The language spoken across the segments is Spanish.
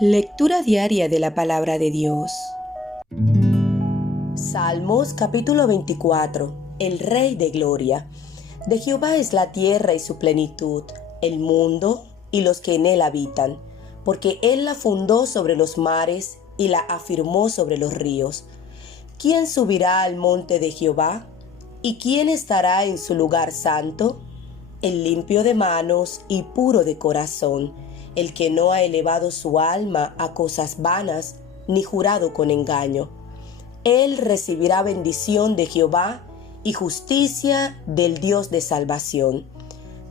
Lectura diaria de la Palabra de Dios. Salmos capítulo 24. El Rey de Gloria. De Jehová es la tierra y su plenitud, el mundo y los que en él habitan, porque él la fundó sobre los mares y la afirmó sobre los ríos. ¿Quién subirá al monte de Jehová? ¿Y quién estará en su lugar santo? El limpio de manos y puro de corazón, el que no ha elevado su alma a cosas vanas, ni jurado con engaño. Él recibirá bendición de Jehová y justicia del Dios de salvación.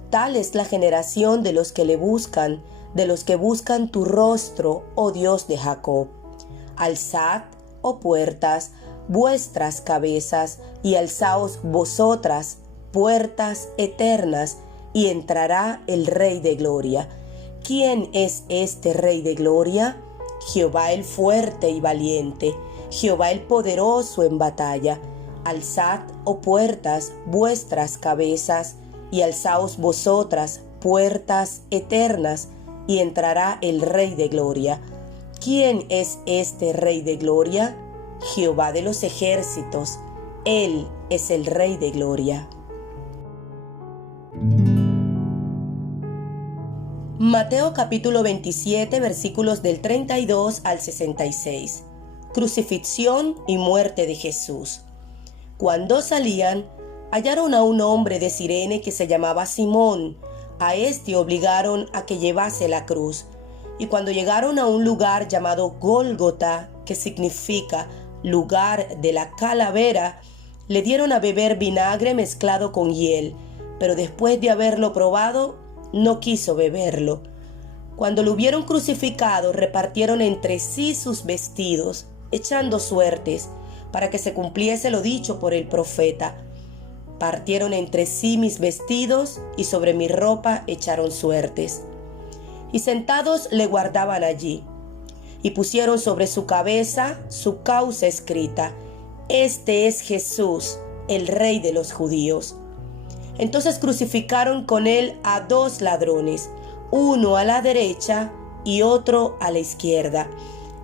Tal es la generación de los que le buscan, de los que buscan tu rostro, oh Dios de Jacob. Alzad, oh puertas, vuestras cabezas, y alzaos vosotras, puertas eternas, y entrará el Rey de Gloria. ¿Quién es este Rey de Gloria? Jehová el fuerte y valiente, Jehová el poderoso en batalla. Alzad, oh puertas, vuestras cabezas, y alzaos vosotras, puertas eternas, y entrará el Rey de Gloria. ¿Quién es este Rey de Gloria? Jehová de los ejércitos, Él es el Rey de Gloria. Mateo capítulo 27, versículos del 32 al 66. Crucifixión y muerte de Jesús. Cuando salían, hallaron a un hombre de Cirene que se llamaba Simón. A este obligaron a que llevase la cruz. Y cuando llegaron a un lugar llamado Gólgota, que significa lugar de la calavera, le dieron a beber vinagre mezclado con hiel, pero después de haberlo probado, no quiso beberlo. Cuando lo hubieron crucificado, repartieron entre sí sus vestidos, echando suertes, para que se cumpliese lo dicho por el profeta. Partieron entre sí mis vestidos, y sobre mi ropa echaron suertes. Y sentados le guardaban allí, y pusieron sobre su cabeza su causa escrita: Este es Jesús, el Rey de los judíos. Entonces crucificaron con él a dos ladrones, uno a la derecha y otro a la izquierda.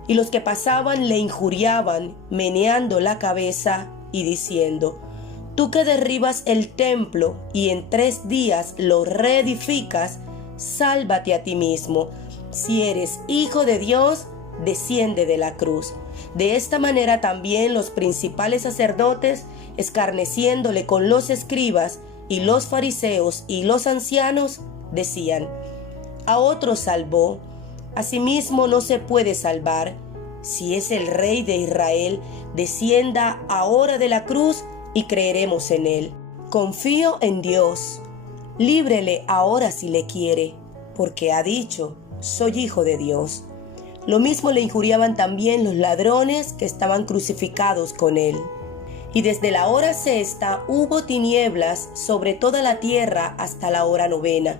Y los que pasaban le injuriaban, meneando la cabeza y diciendo: Tú que derribas el templo y en 3 días lo reedificas, sálvate a ti mismo. Si eres hijo de Dios, desciende de la cruz. De esta manera también los principales sacerdotes, escarneciéndole con los escribas y los fariseos y los ancianos, decían: A otro salvó, a sí mismo no se puede salvar. Si es el Rey de Israel, descienda ahora de la cruz y creeremos en él. Confío en Dios. Líbrele ahora si le quiere, porque ha dicho: Soy hijo de Dios. Lo mismo le injuriaban también los ladrones que estaban crucificados con él. Y desde la hora sexta hubo tinieblas sobre toda la tierra hasta la hora 9.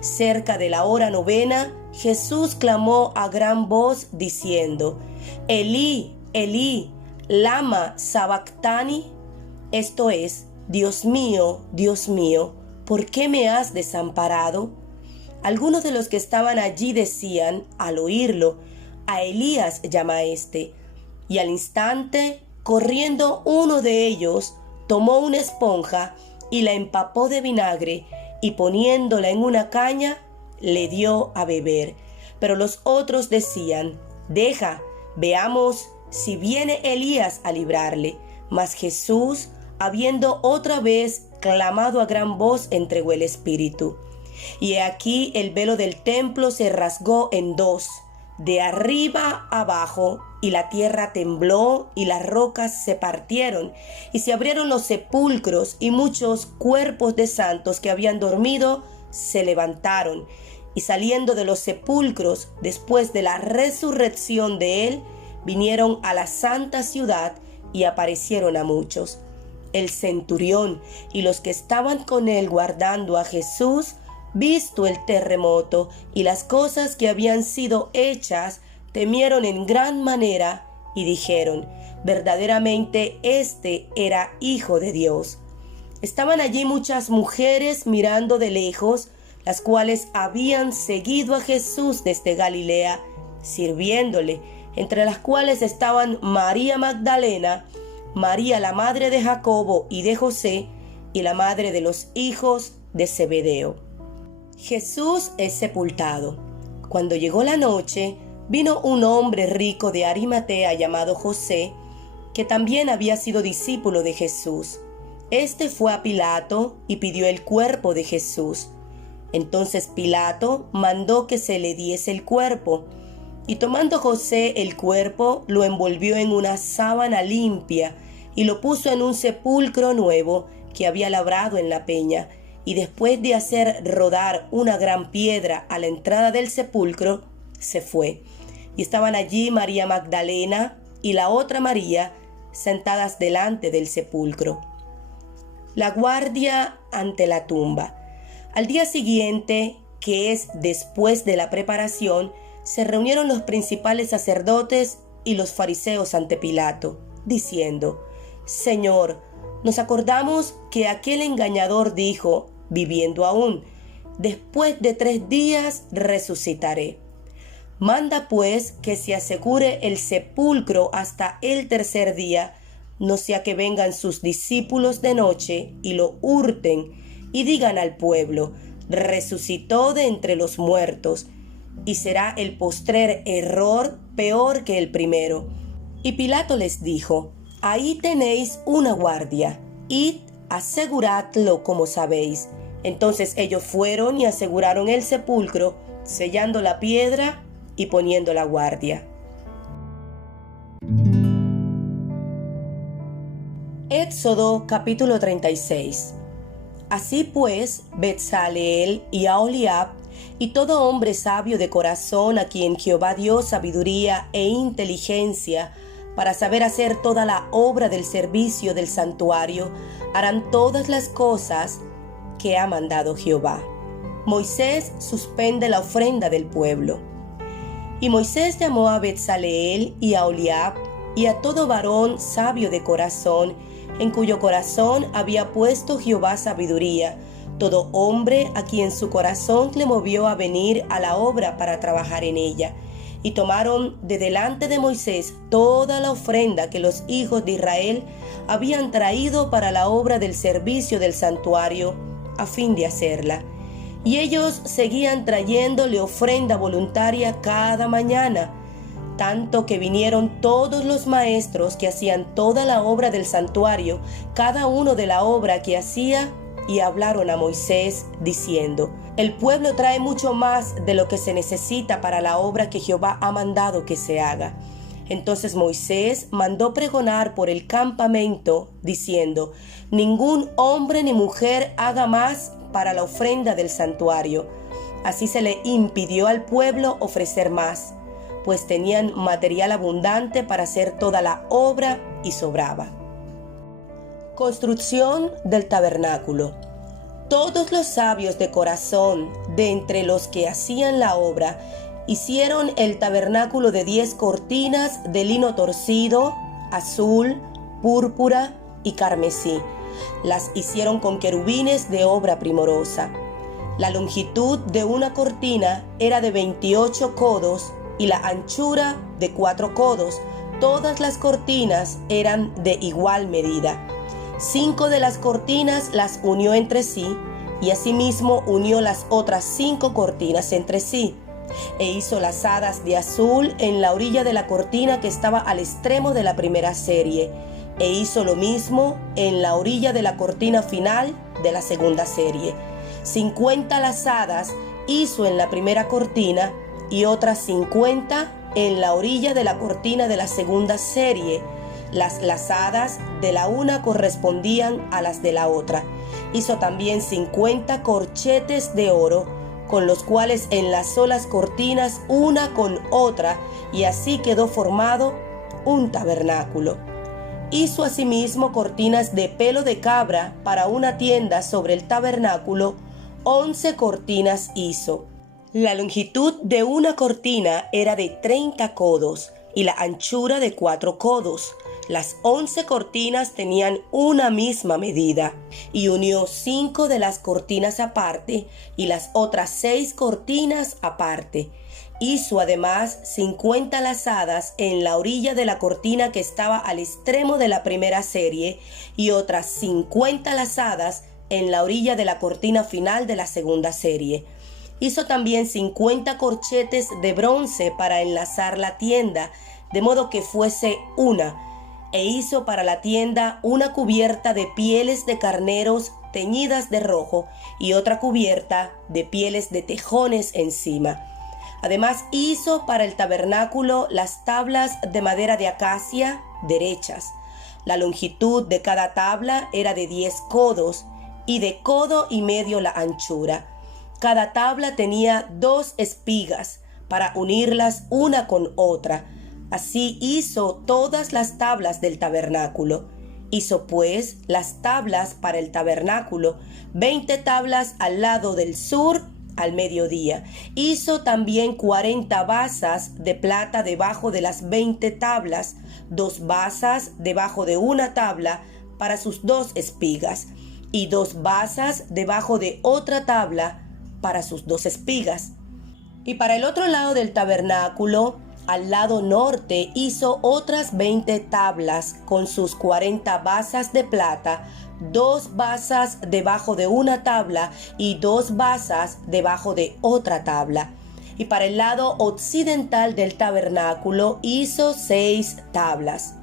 Cerca de la hora 9, Jesús clamó a gran voz diciendo: Elí, Elí, lama sabactani. Esto es: Dios mío, ¿por qué me has desamparado? Algunos de los que estaban allí decían, al oírlo: A Elías llama este. Y al instante, corriendo uno de ellos, tomó una esponja y la empapó de vinagre, y poniéndola en una caña, le dio a beber. Pero los otros decían: Deja, veamos si viene Elías a librarle. Mas Jesús, habiendo otra vez clamado a gran voz, entregó el espíritu. Y he aquí el velo del templo se rasgó en 2, de arriba abajo, y la tierra tembló, y las rocas se partieron, y se abrieron los sepulcros, y muchos cuerpos de santos que habían dormido se levantaron, y saliendo de los sepulcros, después de la resurrección de él, vinieron a la santa ciudad, y aparecieron a muchos. El centurión y los que estaban con él guardando a Jesús, visto el terremoto y las cosas que habían sido hechas, temieron en gran manera y dijeron: Verdaderamente este era Hijo de Dios. Estaban allí muchas mujeres mirando de lejos, las cuales habían seguido a Jesús desde Galilea sirviéndole, entre las cuales estaban María Magdalena, María la madre de Jacobo y de José, y la madre de los hijos de Zebedeo. Jesús es sepultado. Cuando llegó la noche, vino un hombre rico de Arimatea llamado José, que también había sido discípulo de Jesús. Este fue a Pilato y pidió el cuerpo de Jesús. Entonces Pilato mandó que se le diese el cuerpo, y tomando José el cuerpo, lo envolvió en una sábana limpia y lo puso en un sepulcro nuevo que había labrado en la peña, y después de hacer rodar una gran piedra a la entrada del sepulcro, se fue. Y estaban allí María Magdalena y la otra María sentadas delante del sepulcro. La guardia ante la tumba. Al día siguiente, que es después de la preparación, se reunieron los principales sacerdotes y los fariseos ante Pilato, diciendo: Señor, nos acordamos que aquel engañador dijo, viviendo aún, después de 3 días resucitaré. Manda pues que se asegure el sepulcro hasta el 3er día, no sea que vengan sus discípulos de noche y lo hurten y digan al pueblo: resucitó de entre los muertos, y será el postrer error peor que el primero. Y Pilato les dijo: ahí tenéis una guardia, id, aseguradlo como sabéis. Entonces ellos fueron y aseguraron el sepulcro, sellando la piedra y poniendo la guardia. Éxodo capítulo 36. Así pues, Bezaleel y Aholiab y todo hombre sabio de corazón, a quien Jehová dio sabiduría e inteligencia para saber hacer toda la obra del servicio del santuario, harán todas las cosas que ha mandado Jehová. Moisés suspende la ofrenda del pueblo. Y Moisés llamó a Bezaleel y a Aholiab y a todo varón sabio de corazón, en cuyo corazón había puesto Jehová sabiduría, todo hombre a quien su corazón le movió a venir a la obra para trabajar en ella. Y tomaron de delante de Moisés toda la ofrenda que los hijos de Israel habían traído para la obra del servicio del santuario, a fin de hacerla. Y ellos seguían trayéndole ofrenda voluntaria cada mañana, tanto que vinieron todos los maestros que hacían toda la obra del santuario, cada uno de la obra que hacía, y hablaron a Moisés, diciendo: el pueblo trae mucho más de lo que se necesita para la obra que Jehová ha mandado que se haga. Entonces Moisés mandó pregonar por el campamento, diciendo: ningún hombre ni mujer haga más para la ofrenda del santuario. Así se le impidió al pueblo ofrecer más, pues tenían material abundante para hacer toda la obra y sobraba. Construcción del tabernáculo. Todos los sabios de corazón, de entre los que hacían la obra, hicieron el tabernáculo de 10 cortinas de lino torcido, azul, púrpura y carmesí. Las hicieron con querubines de obra primorosa. La longitud de una cortina era de 28 codos y la anchura de 4 codos. Todas las cortinas eran de igual medida. 5 de las cortinas las unió entre sí, y asimismo unió las otras 5 cortinas entre sí, e hizo lazadas de azul en la orilla de la cortina que estaba al extremo de la primera serie, e hizo lo mismo en la orilla de la cortina final de la segunda serie. 50 lazadas hizo en la primera cortina y otras 50 en la orilla de la cortina de la segunda serie. Las lazadas de la una correspondían a las de la otra. Hizo también 50 corchetes de oro, con los cuales enlazó las cortinas una con otra, y así quedó formado un tabernáculo. Hizo asimismo cortinas de pelo de cabra para una tienda sobre el tabernáculo. 11 cortinas hizo. La longitud de una cortina era de 30 codos y la anchura de 4 codos. Las 11 cortinas tenían una misma medida, y unió 5 de las cortinas aparte y las otras 6 cortinas aparte. Hizo además 50 lazadas en la orilla de la cortina que estaba al extremo de la primera serie y otras 50 lazadas en la orilla de la cortina final de la segunda serie. Hizo también 50 corchetes de bronce para enlazar la tienda, de modo que fuese una, e hizo para la tienda una cubierta de pieles de carneros teñidas de rojo y otra cubierta de pieles de tejones encima. Además hizo para el tabernáculo las tablas de madera de acacia derechas. La longitud de cada tabla era de 10 codos y de codo y medio la anchura. Cada tabla tenía 2 espigas para unirlas una con otra. Así hizo todas las tablas del tabernáculo. Hizo pues las tablas para el tabernáculo, 20 tablas al lado del sur al mediodía. Hizo también 40 basas de plata debajo de las 20 tablas, 2 basas debajo de una tabla para sus 2 espigas, y 2 basas debajo de otra tabla para sus 2 espigas. Y para el otro lado del tabernáculo, al lado norte, hizo otras 20 tablas con sus 40 basas de plata, 2 basas debajo de una tabla y 2 basas debajo de otra tabla. Y para el lado occidental del tabernáculo hizo 6 tablas.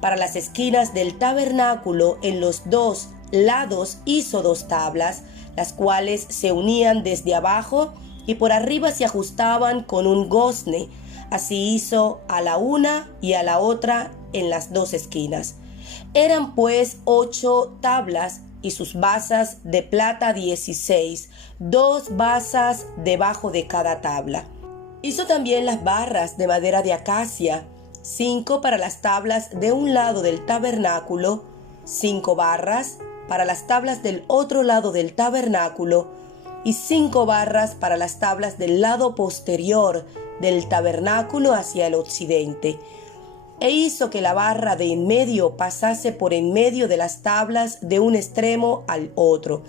Para las esquinas del tabernáculo en los 2 lados hizo 2 tablas, las cuales se unían desde abajo y por arriba se ajustaban con un gozne. Así hizo a la una y a la otra en las 2 esquinas. Eran pues 8 tablas y sus basas de plata 16, 2 basas debajo de cada tabla. Hizo también las barras de madera de acacia, 5 para las tablas de un lado del tabernáculo, 5 barras para las tablas del otro lado del tabernáculo y 5 barras para las tablas del lado posterior del tabernáculo hacia el occidente. E hizo que la barra de en medio pasase por en medio de las tablas de un extremo al otro,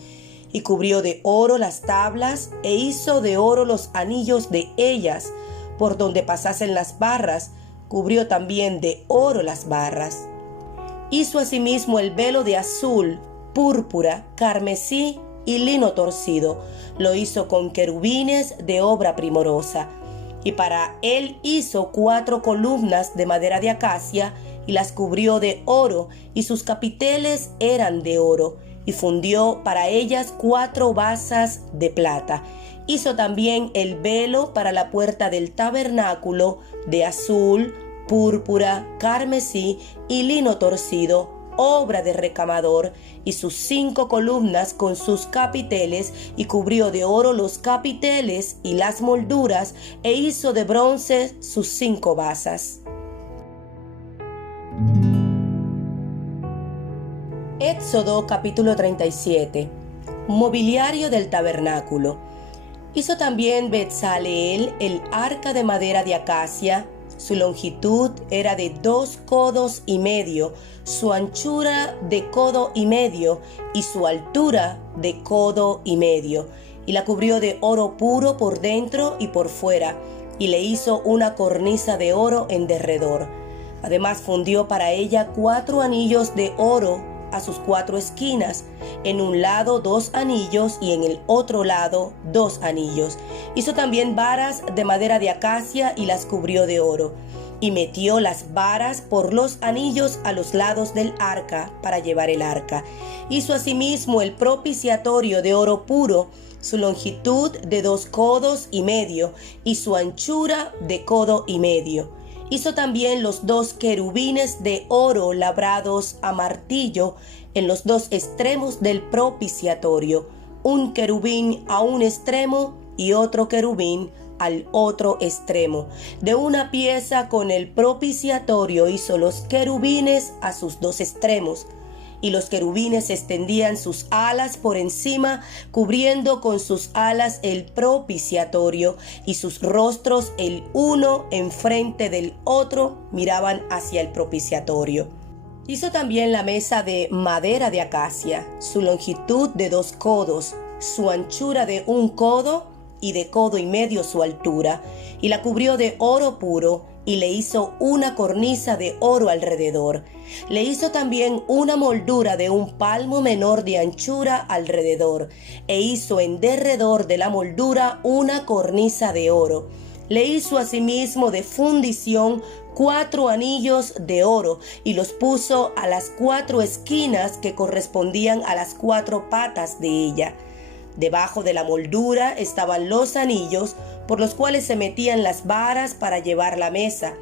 y cubrió de oro las tablas, e hizo de oro los anillos de ellas, por donde pasasen las barras, cubrió también de oro las barras. Hizo asimismo el velo de azul, púrpura, carmesí y lino torcido, lo hizo con querubines de obra primorosa. Y para él hizo 4 columnas de madera de acacia y las cubrió de oro, y sus capiteles eran de oro, y fundió para ellas 4 basas de plata. Hizo también el velo para la puerta del tabernáculo de azul, púrpura, carmesí y lino torcido, obra de recamador, y sus 5 columnas con sus capiteles, y cubrió de oro los capiteles y las molduras, e hizo de bronce sus 5 basas. Éxodo capítulo 37. Mobiliario del tabernáculo. Hizo también Betzaleel el arca de madera de acacia. Su longitud era de 2 codos y medio, su anchura de codo y medio y su altura de codo y medio. Y la cubrió de oro puro por dentro y por fuera, y le hizo una cornisa de oro en derredor. Además fundió para ella 4 anillos de oro a sus 4 esquinas, en un lado 2 anillos y en el otro lado 2 anillos. Hizo también varas de madera de acacia y las cubrió de oro, y metió las varas por los anillos a los lados del arca para llevar el arca. Hizo asimismo el propiciatorio de oro puro, su longitud de 2 codos y medio y su anchura de codo y medio. Hizo también los 2 querubines de oro labrados a martillo en los 2 extremos del propiciatorio, un querubín a un extremo y otro querubín al otro extremo. De una pieza con el propiciatorio hizo los querubines a sus 2 extremos. Y los querubines extendían sus alas por encima, cubriendo con sus alas el propiciatorio, y sus rostros el uno enfrente del otro miraban hacia el propiciatorio. Hizo también la mesa de madera de acacia, su longitud de 2 codos, su anchura de 1 codo y de codo y medio su altura, y la cubrió de oro puro, y le hizo una cornisa de oro alrededor. Le hizo también una moldura de un palmo menor de anchura alrededor, e hizo en derredor de la moldura una cornisa de oro. Le hizo asimismo de fundición 4 anillos de oro, y los puso a las 4 esquinas que correspondían a las 4 patas de ella. Debajo de la moldura estaban los anillos por los cuales se metían las varas para llevar la mesa,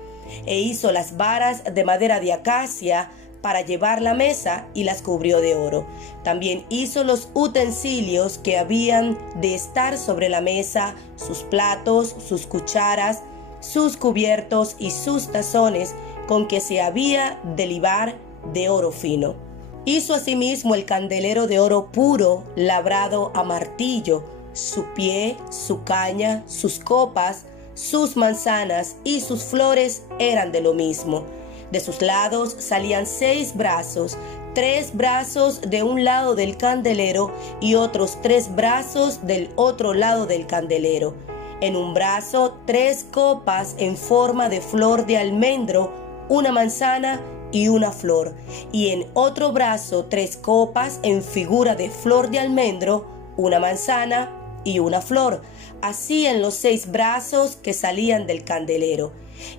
e hizo las varas de madera de acacia para llevar la mesa y las cubrió de oro. También hizo los utensilios que habían de estar sobre la mesa, sus platos, sus cucharas, sus cubiertos y sus tazones con que se había de libar de oro fino. Hizo asimismo el candelero de oro puro, labrado a martillo, su pie, su caña, sus copas, sus manzanas y sus flores eran de lo mismo. De sus lados salían 6 brazos, 3 brazos de un lado del candelero y otros 3 brazos del otro lado del candelero. En un brazo 3 copas en forma de flor de almendro, una manzana y una flor, y en otro brazo 3 copas en figura de flor de almendro, una manzana y una flor, así en los 6 brazos que salían del candelero.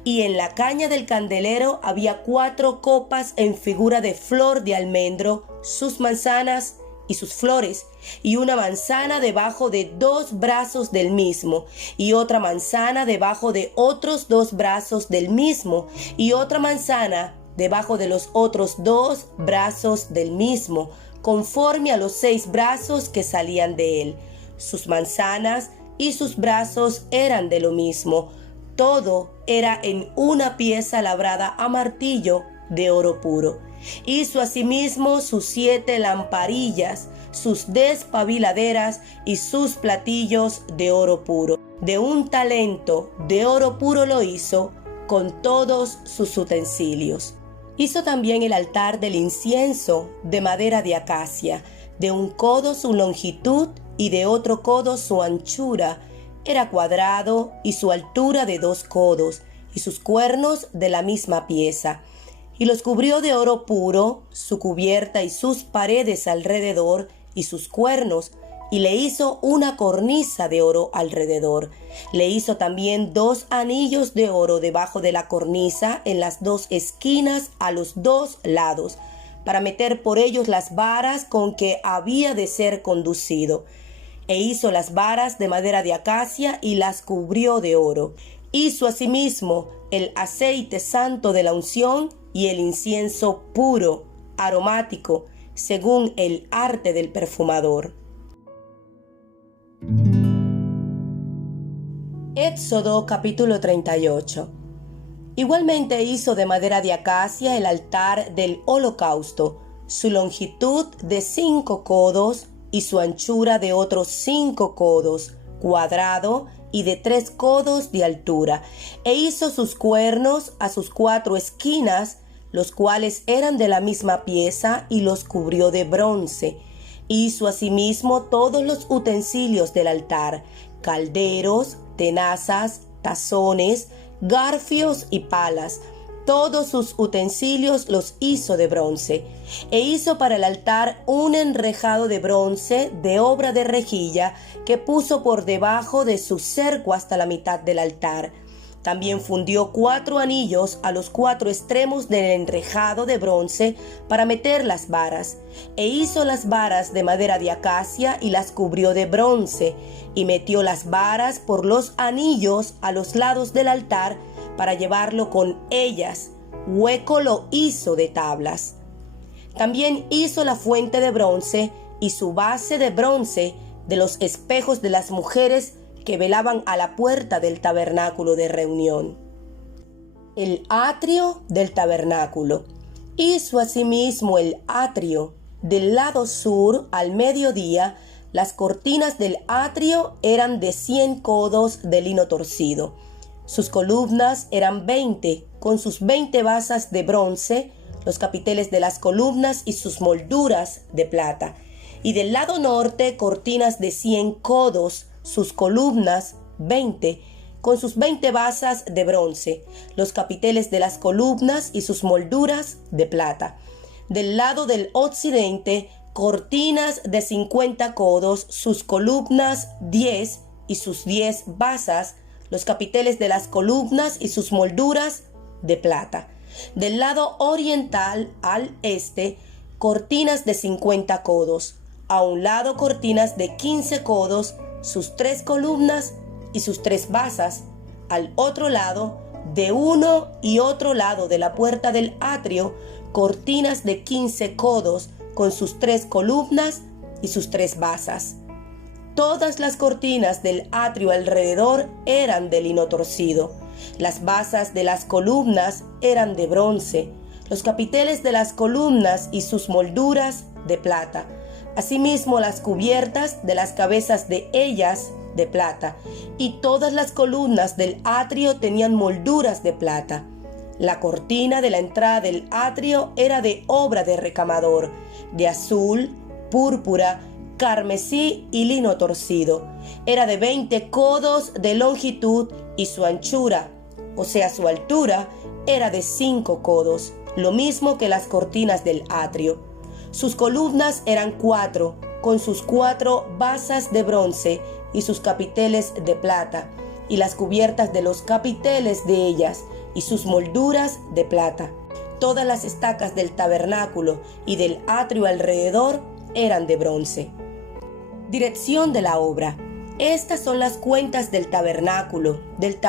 Y en la caña del candelero había 4 copas en figura de flor de almendro, sus manzanas y sus flores, y una manzana debajo de 2 brazos del mismo, y otra manzana debajo de otros 2 brazos del mismo, y otra manzana debajo de los otros 2 brazos del mismo, conforme a los 6 brazos que salían de él. Sus manzanas y sus brazos eran de lo mismo. Todo era en una pieza labrada a martillo de oro puro. Hizo asimismo sus 7 lamparillas, sus despabiladeras y sus platillos de oro puro. De un talento de oro puro lo hizo, con todos sus utensilios. Hizo también el altar del incienso de madera de acacia, de 1 codo su longitud y de otro codo su anchura. Era cuadrado y su altura de 2 codos, y sus cuernos de la misma pieza. Y los cubrió de oro puro, su cubierta y sus paredes alrededor, y sus cuernos, y le hizo una cornisa de oro alrededor. Le hizo también 2 anillos de oro debajo de la cornisa en las 2 esquinas a los 2 lados, para meter por ellos las varas con que había de ser conducido. E hizo las varas de madera de acacia y las cubrió de oro. Hizo asimismo el aceite santo de la unción y el incienso puro, aromático, según el arte del perfumador. Éxodo capítulo 38. Igualmente hizo de madera de acacia el altar del holocausto, su longitud de 5 codos y su anchura de otros 5 codos, cuadrado y de 3 codos de altura, e hizo sus cuernos a sus 4 esquinas, los cuales eran de la misma pieza, y los cubrió de bronce. Hizo asimismo todos los utensilios del altar, calderos, tenazas, tazones, garfios y palas. Todos sus utensilios los hizo de bronce. E hizo para el altar un enrejado de bronce de obra de rejilla que puso por debajo de su cerco hasta la mitad del altar. También fundió 4 anillos a los 4 extremos del enrejado de bronce para meter las varas. E hizo las varas de madera de acacia y las cubrió de bronce. Y metió las varas por los anillos a los lados del altar para llevarlo con ellas. Hueco lo hizo de tablas. También hizo la fuente de bronce y su base de bronce de los espejos de las mujeres que velaban a la puerta del tabernáculo de reunión. El atrio del tabernáculo. Hizo asimismo el atrio del lado sur al mediodía. Las cortinas del atrio eran de 100 codos de lino torcido. Sus columnas eran 20, con sus 20 basas de bronce, los capiteles de las columnas y sus molduras de plata. Y del lado norte cortinas de 100 codos, sus columnas, 20, con sus 20 basas de bronce, los capiteles de las columnas y sus molduras de plata. Del lado del occidente, cortinas de 50 codos, sus columnas 10 y sus 10 basas, los capiteles de las columnas y sus molduras de plata. Del lado oriental al este, cortinas de 50 codos, a un lado cortinas de 15 codos, sus 3 columnas y sus 3 basas, al otro lado, de uno y otro lado de la puerta del atrio, cortinas de 15 codos con sus 3 columnas y sus 3 basas. Todas las cortinas del atrio alrededor eran de lino torcido. Las basas de las columnas eran de bronce, los capiteles de las columnas y sus molduras de plata. Asimismo, las cubiertas de las cabezas de ellas de plata, y todas las columnas del atrio tenían molduras de plata. La cortina de la entrada del atrio era de obra de recamador, de azul, púrpura, carmesí y lino torcido. Era de 20 codos de longitud y su anchura, o sea su altura, era de 5 codos, lo mismo que las cortinas del atrio. Sus columnas eran 4, con sus 4 basas de bronce y sus capiteles de plata, y las cubiertas de los capiteles de ellas y sus molduras de plata. Todas las estacas del tabernáculo y del atrio alrededor eran de bronce. Dirección de la obra. Estas son las cuentas del tabernáculo del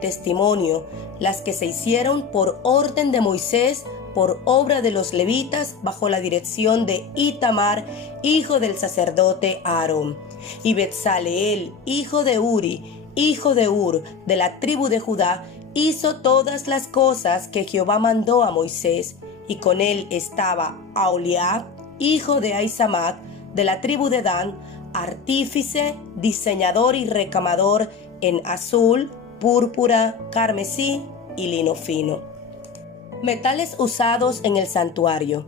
testimonio, las que se hicieron por orden de Moisés, por obra de los levitas, bajo la dirección de Itamar, hijo del sacerdote Aarón, y Betsaleel, hijo de Uri, hijo de Ur, de la tribu de Judá, hizo todas las cosas que Jehová mandó a Moisés, y con él estaba Aholiab, hijo de Ahisamac, de la tribu de Dan, artífice, diseñador y recamador en azul, púrpura, carmesí y lino fino. Metales usados en el santuario.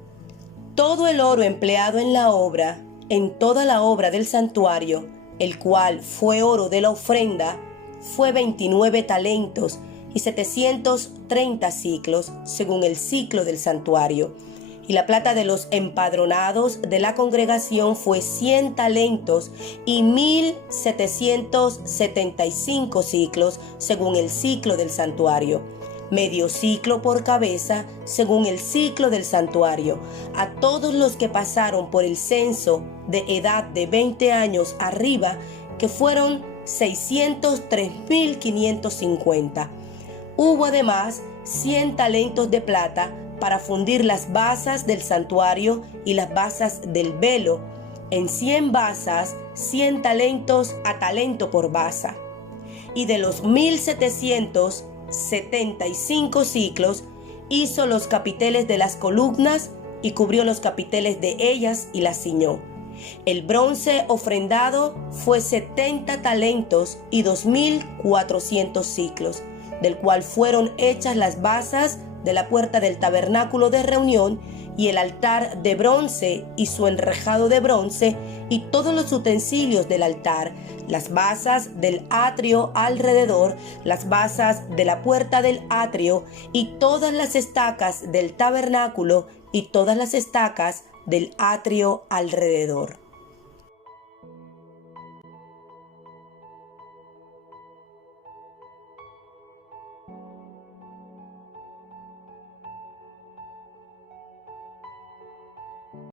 Todo el oro empleado en la obra, en toda la obra del santuario, el cual fue oro de la ofrenda, fue 29 talentos y 730 siclos, según el ciclo del santuario. Y la plata de los empadronados de la congregación fue 100 talentos y 1775 ciclos, según el ciclo del santuario. Medio ciclo por cabeza, según el ciclo del santuario, a todos los que pasaron por el censo de edad de 20 años arriba, que fueron 603.550. Hubo además 100 talentos de plata para fundir las basas del santuario y las basas del velo. En 100 basas, 100 talentos a talento por basa. Y de los 1775 ciclos, hizo los capiteles de las columnas y cubrió los capiteles de ellas y las ciñó. El bronce ofrendado fue 70 talentos y 2.400 ciclos, del cual fueron hechas las basas de la puerta del tabernáculo de reunión y el altar de bronce y su enrejado de bronce y todos los utensilios del altar, las basas del atrio alrededor, las basas de la puerta del atrio y todas las estacas del tabernáculo y todas las estacas del atrio alrededor.